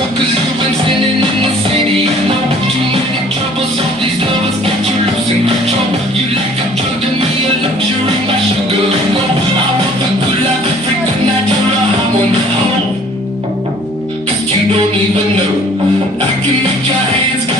who've been standing in the city. I too many troubles, all these lovers got you losing control. You like drug me, my sugar I want good life, Cause you don't even know. I can make your hands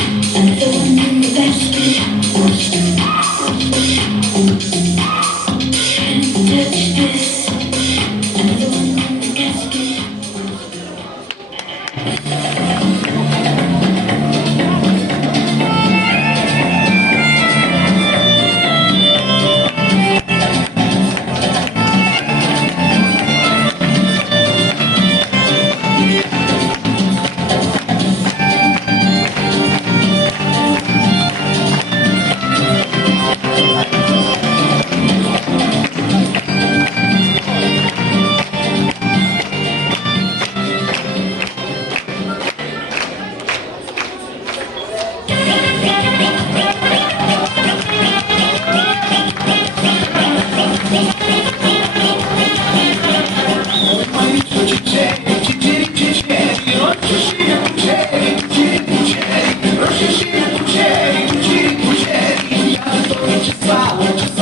falou.